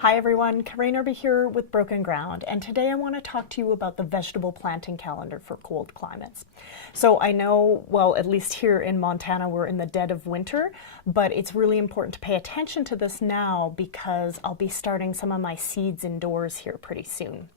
Hi everyone, Kareen Erbe here with Broken Ground, and today I want to talk to you about the vegetable planting calendar for cold climates. So I know, well, at least here in Montana, we're in the dead of winter, but it's really important to pay attention to this now because I'll be starting some of my seeds indoors here pretty soon.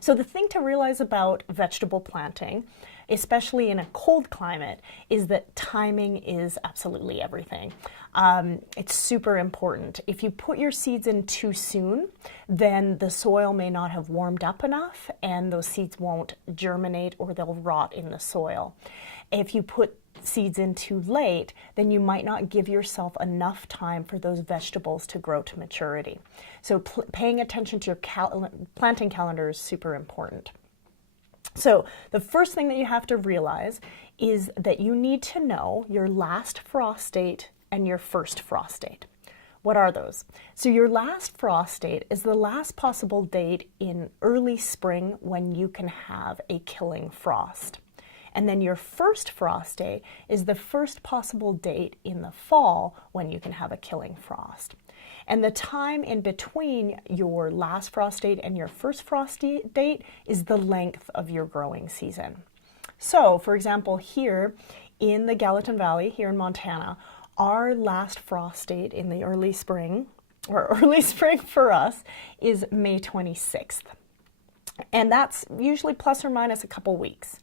So the thing to realize about vegetable planting, especially in a cold climate, is that timing is absolutely everything. It's super important. If you put your seeds in too soon, then the soil may not have warmed up enough and those seeds won't germinate or they'll rot in the soil. If you put seeds in too late, then you might not give yourself enough time for those vegetables to grow to maturity. So paying attention to your planting calendar is super important. So the first thing that you have to realize is that you need to know your last frost date and your first frost date. What are those? So your last frost date is the last possible date in early spring when you can have a killing frost. And then your first frost date is the first possible date in the fall when you can have a killing frost. And the time in between your last frost date and your first frost date is the length of your growing season. So, for example, here in the Gallatin Valley, here in Montana, our last frost date in the early spring, or early spring for us, is May 26th. And that's usually plus or minus a couple weeks.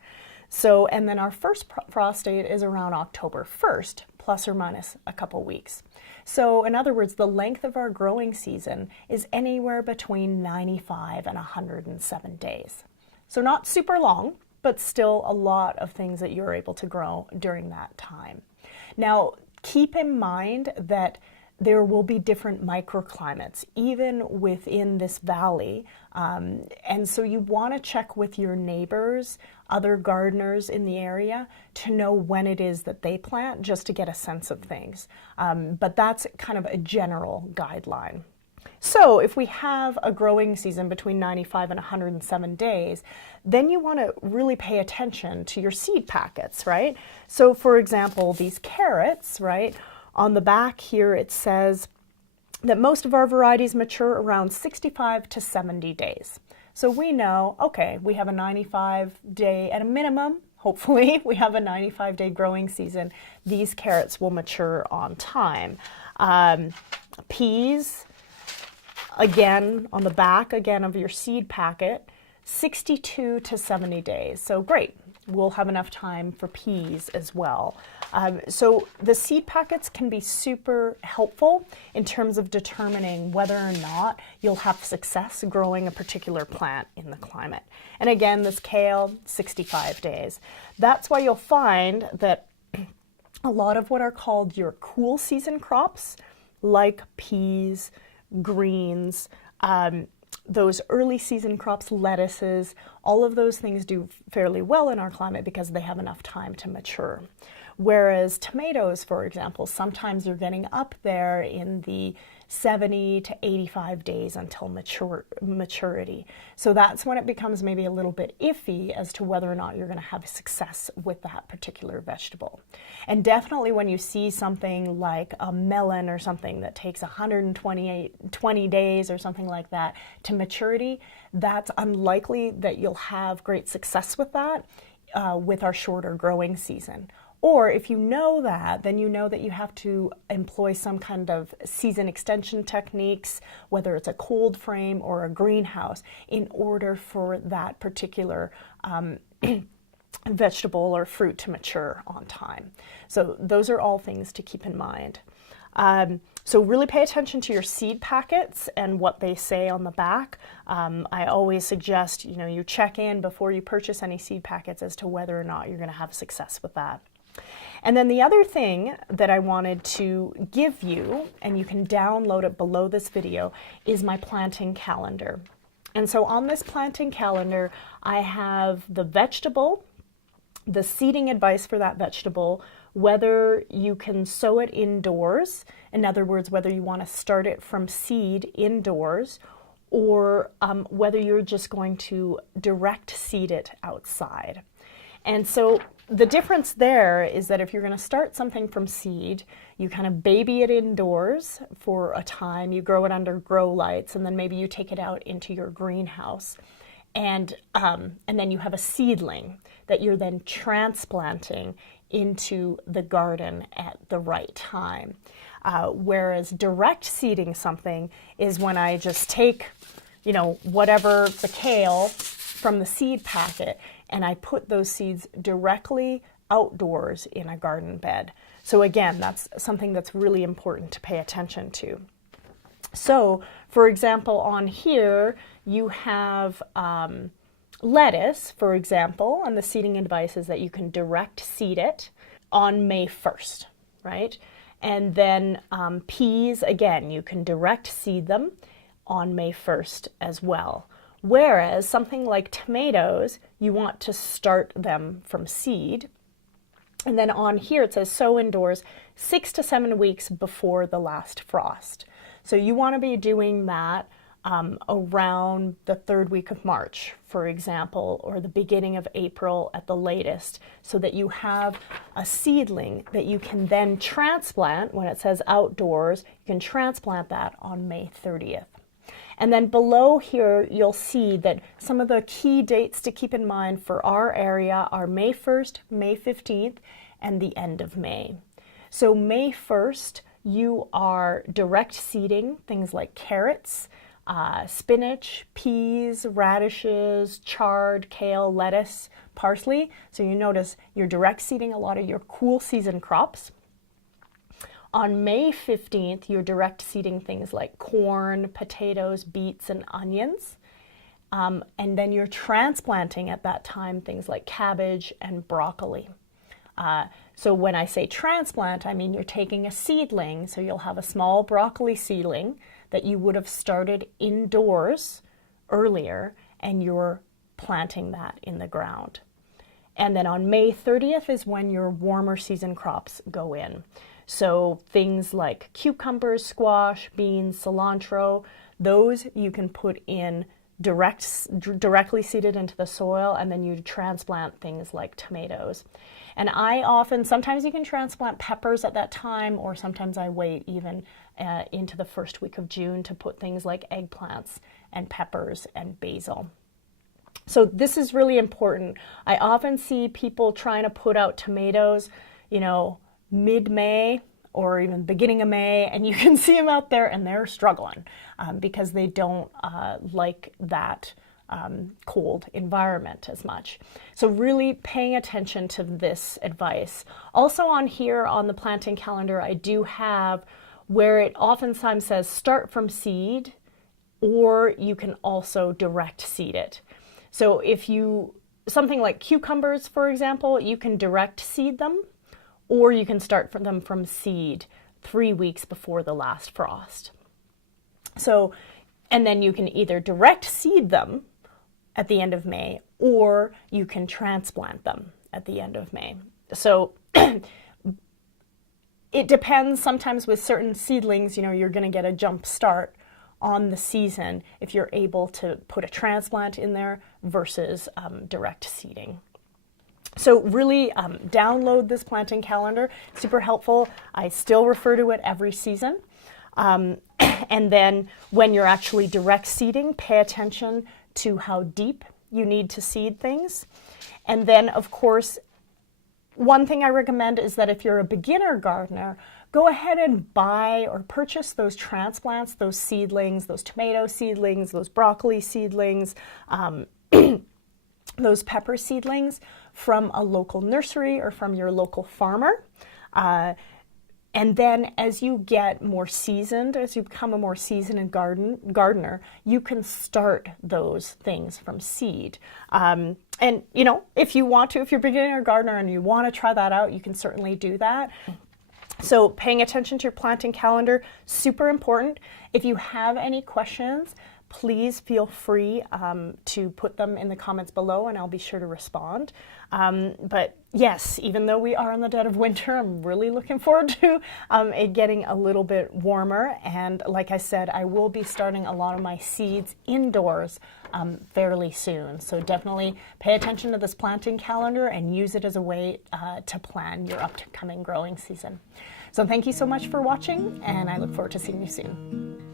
So, and then our first frost date is around October 1st, plus or minus a couple weeks. So in other words, the length of our growing season is anywhere between 95 and 107 days. So not super long, but still a lot of things that you're able to grow during that time. Now, keep in mind that there will be different microclimates, even within this valley. And so you want to check with your neighbors, other gardeners in the area, to know when it is that they plant, just to get a sense of things. But that's kind of a general guideline. So if we have a growing season between 95 and 107 days, then you want to really pay attention to your seed packets, right? So for example, these carrots, right? On the back here, it says that most of our varieties mature around 65 to 70 days. So we know, okay, we have a 95-day at a minimum. Hopefully, we have a 95-day growing season. These carrots will mature on time. Peas, again, on the back, again, of your seed packet, 62 to 70 days. So great. We'll have enough time for peas as well. So the seed packets can be super helpful in terms of determining whether or not you'll have success growing a particular plant in the climate. And again, this kale, 65 days. That's why you'll find that a lot of what are called your cool season crops, like peas, greens, those early season crops, lettuces, all of those things do fairly well in our climate because they have enough time to mature. Whereas tomatoes, for example, sometimes you're getting up there in the 70 to 85 days until maturity. So that's when it becomes maybe a little bit iffy as to whether or not you're going to have success with that particular vegetable. And definitely when you see something like a melon or something that takes 120 days or something like that to maturity, that's unlikely that you'll have great success with that with our shorter growing season. Or if you know that, then you know that you have to employ some kind of season extension techniques, whether it's a cold frame or a greenhouse, in order for that particular vegetable or fruit to mature on time. So those are all things to keep in mind. So really pay attention to your seed packets and what they say on the back. I always suggest, you check in before you purchase any seed packets as to whether or not you're going to have success with that. And then the other thing that I wanted to give you, and you can download it below this video, is my planting calendar. And so on this planting calendar, I have the vegetable, the seeding advice for that vegetable, whether you can sow it indoors, in other words, whether you want to start it from seed indoors, or whether you're just going to direct seed it outside. And so the difference there is that if you're going to start something from seed, you kind of baby it indoors for a time, you grow it under grow lights, and then maybe you take it out into your greenhouse. And then you have a seedling that you're then transplanting into the garden at the right time. Whereas direct seeding something is when I just take, whatever, the kale from the seed packet, and I put those seeds directly outdoors in a garden bed. So again, that's something that's really important to pay attention to. So, for example, on here, you have lettuce, for example, and the seeding advice is that you can direct seed it on May 1st, right? And then peas, again, you can direct seed them on May 1st as well. Whereas something like tomatoes, you want to start them from seed. And then on here it says sow indoors 6 to 7 weeks before the last frost. So you want to be doing that around the 3rd week of March, for example, or the beginning of April at the latest, so that you have a seedling that you can then transplant. When it says outdoors, you can transplant that on May 30th. And then below here, you'll see that some of the key dates to keep in mind for our area are May 1st, May 15th, and the end of May. So May 1st, you are direct seeding things like carrots, spinach, peas, radishes, chard, kale, lettuce, parsley. So you notice you're direct seeding a lot of your cool season crops. On May 15th, you're direct seeding things like corn, potatoes, beets, and onions. And then you're transplanting at that time things like cabbage and broccoli. So when I say transplant, I mean you're taking a seedling, so you'll have a small broccoli seedling that you would have started indoors earlier, and you're planting that in the ground. And then on May 30th is when your warmer season crops go in. So things like cucumbers, squash, beans, cilantro, those you can put in directly seeded into the soil, and then you transplant things like tomatoes. And sometimes you can transplant peppers at that time, or sometimes I wait even into the 1st week of June to put things like eggplants and peppers and basil. So this is really important. I often see people trying to put out tomatoes, mid-May or even beginning of May, and you can see them out there and they're struggling because they don't like that cold environment as much. So really paying attention to this advice. Also on here on the planting calendar, I do have where it oftentimes says start from seed, or you can also direct seed it. So if something like cucumbers, for example, you can direct seed them, or you can start them from seed 3 weeks before the last frost. So, and then you can either direct seed them at the end of May, or you can transplant them at the end of May. So it depends. Sometimes with certain seedlings, you're going to get a jump start on the season if you're able to put a transplant in there versus direct seeding. So really download this planting calendar, super helpful. I still refer to it every season. And then when you're actually direct seeding, pay attention to how deep you need to seed things. And then of course, one thing I recommend is that if you're a beginner gardener, go ahead and buy or purchase those transplants, those seedlings, those tomato seedlings, those broccoli seedlings, those pepper seedlings from a local nursery or from your local farmer. And then as you get more seasoned, as you become a more seasoned gardener, you can start those things from seed. And if you want to, if you're a beginner gardener and you want to try that out, you can certainly do that. So paying attention to your planting calendar, super important. If you have any questions, please feel free to put them in the comments below, and I'll be sure to respond. But yes, even though we are in the dead of winter, I'm really looking forward to it getting a little bit warmer. And like I said, I will be starting a lot of my seeds indoors fairly soon. So definitely pay attention to this planting calendar and use it as a way to plan your upcoming growing season. So thank you so much for watching, and I look forward to seeing you soon.